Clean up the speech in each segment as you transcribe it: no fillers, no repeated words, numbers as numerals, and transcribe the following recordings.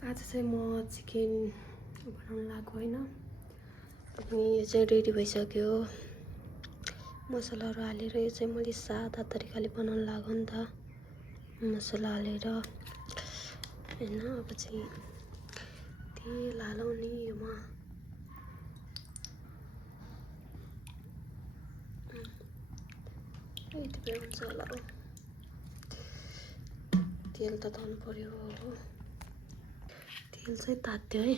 आज चाहिँ म चिकन बनाउन लाग्यो हैन। अनि यो चाहिँ रेडी भइसक्यो। मसलाहरू हालेर यो चाहिँ मैले सादा तरिकाले बनाउन लाग्यो नि त। मसला हालेर हैन। अब चाहिँ तेल हालौँ नि योमा। यति बेला हुन्छ होला हो। तेल तताउनु पर्यो। तेल चाहिँ तात्यो है।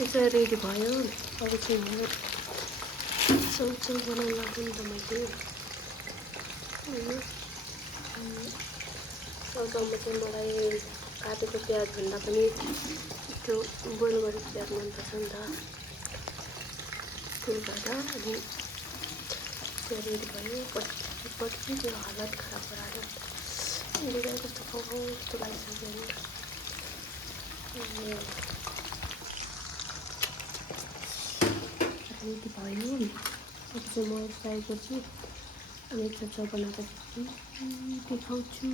यो चाहिँ रेडी भयो। अब चाहिँ म चौचौ बनाउन लाग्यो नि त मैले हैन। चौचौमा चाहिँ मलाई काटेको प्याजभन्दा पनि त्यो बोइल गरेको प्याज मनपर्छ नि त। त्यही भएर अनि त्यो रेडी भयो। पछि त्यो हालत खराब गराएर बिगार कस्तो खाउ जस्तो लागिसक्यो नि। रेडी भयो। अब चाहिँ म फ्राई गर्छु अनि चौचौ बनाएको देखाउँछु।